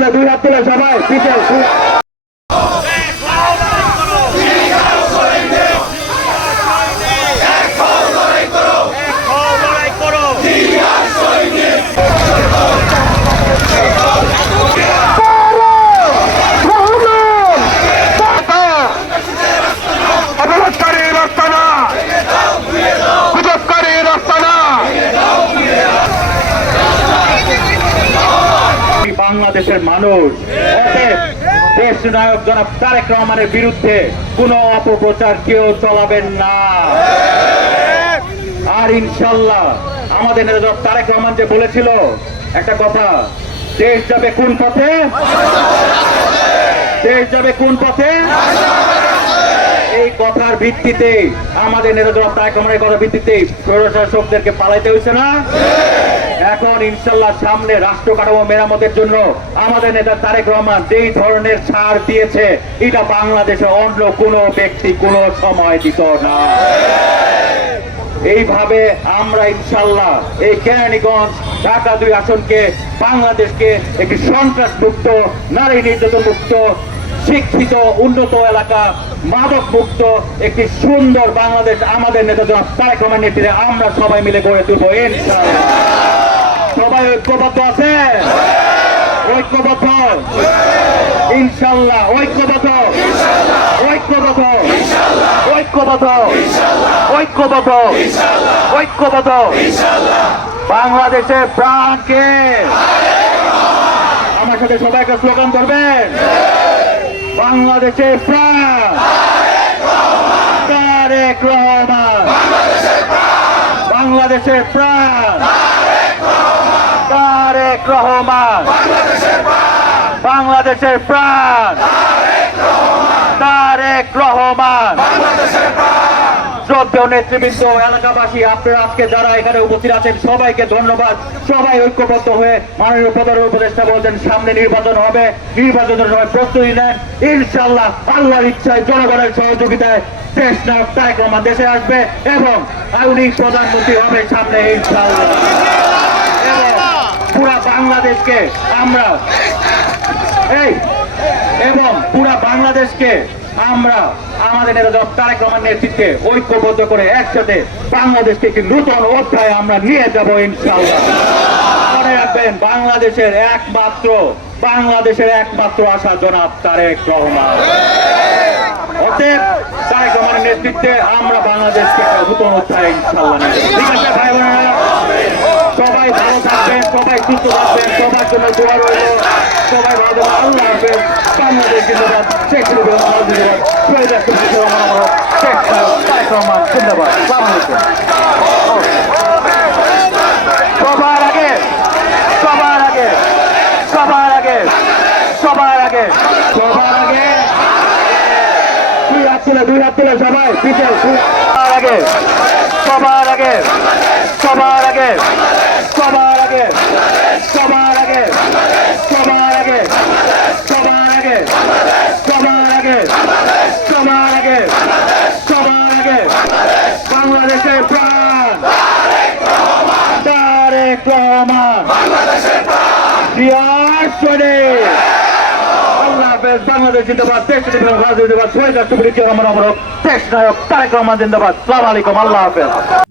তুলে দুই হাত তুলে সবাই বাংলাদেশের মানুষ। দেশ নায়ক জনাব তারেক রহমানের বিরুদ্ধে কোনো অপপ্রচার কেউ চলাবেন না। আর ইনশাল্লাহ আমাদের নেতা তারেক রহমান যে বলেছিল, একটা কথা, দেশ যাবে কোন পথে? দেশ যাবে কোন পথে? কথার ভিত্তিতে, আমাদের নেতা জনাব তারেক কথার ভিত্তিতে স্বৈরশাসকদেরকে পালাইতে হয়েছে না? এখন ইনশাল্লাহ সামনে রাষ্ট্র কাঠামো মেরামতের জন্য আমাদের নেতা তারেক রহমান যেই ধরনের ছাড় দিয়েছে, এটা বাংলাদেশে অন্য কোনো ব্যক্তি কোনো সময় দিত না। এইভাবে আমরা ইনশাল্লাহ এই কেরানীগঞ্জ, ঢাকা দুই আসনকে, বাংলাদেশকে একটি সন্ত্রাস মুক্ত নারী নির্যাতন মুক্ত শিক্ষিত, উন্নত এলাকা মাদক মুক্ত একটি সুন্দর বাংলাদেশ আমাদের নেতা জনাব তারেক নেতৃত্বে আমরা সবাই মিলে গড়ে তুলবো সবাই ঐক্যবদ্ধ আছে? ঐক্যবদ্ধ? ইনশাল্লাহ ঐক্যবদ্ধ? ঐক্যবদ্ধ? ঐক্যবদ্ধ? ঐক্যবদ্ধ? ঐক্যবদ্ধ? বাংলাদেশের প্রাণকে আমার সাথে সবাই একটা স্লোগান ধরবেন? বাংলাদেশের প্রাণ। তারেক রহমান। বাংলাদেশের প্রাণ। তারেক রহমান। বাংলাদেশের প্রাণ। তারেক রহমান। শ্রদ্ধেয় নেতৃবৃন্দ, এলাকাবাসী, আপনারা আজকে যারা এখানে উপস্থিত আছেন, সবাইকে ধন্যবাদ। সবাই ঐক্যবদ্ধ হয়ে মাননীয় প্রধান উপদেষ্টা বলছেন, সামনে নির্বাচন হবে। নির্বাচনের সময় প্রস্তুতি নেন। ইনশাল্লাহ আল্লাহর ইচ্ছায় জনগণের সহযোগিতায় দেশ নায়ক রহমান দেশে আসবে এবং আধুনিক প্রধানমন্ত্রী হবে সামনে ইনশাল্লাহ পুরা বাংলাদেশকে আমরা এই, এবং পুরা বাংলাদেশকে আমরা আমাদের নেতা জনাব তারেক রহমান নেতৃত্বে ঐক্যবদ্ধ করে একসাথে বাংলাদেশকে একটি নতুন অধ্যায় আমরা নিয়ে যাব ইনশাআল্লাহ। মনে রাখবেন, বাংলাদেশের একমাত্র বাংলাদেশের একমাত্র আশা জনাব তারেক রহমান। অতএব তারেক রহমানের নেতৃত্বে আমরা বাংলাদেশকে একটা নতুন অধ্যায় ইনশাআল্লাহ। ঠিক আছে ভাই বোনেরা সবাই ভালো থাকবেন, সবাই সুস্থ থাকবেন, সবার জন্য দোয়া রইল, সবাই ভালো আল্লাহ হাফেজ। বাংলাদেশ জিন্দাবাদ, শেখ মুজিবুর রহমান জিন্দাবাদ। রহমান শেখ রহমান জিন্দাবাদ। আলাইকুম। সবার আগে সবার আগে সবার আগে সবার আগে। সবার আগে। দুই হাত তুলে, দুই হাত তুলে সবাই সবার আগে। আগে। সবার আগে। সবার আগে। সবার আগে। সবার আগে। সবার আগে। সবার আগে। সবার আগে। সবার আগে। বাংলাদেশের প্রাণ। তারেক রহমান। বাংলাদেশ জিন্দাবাদ, দেশ জিন্দাবাদ রাজনীতিবাদ শহীদ রাষ্ট্রপতি জিয়া রহমান অমরক, দেশ নায়ক তারেক রহমান জিন্দাবাদ। সালাম আলাইকুম, আল্লাহ হাফেজ।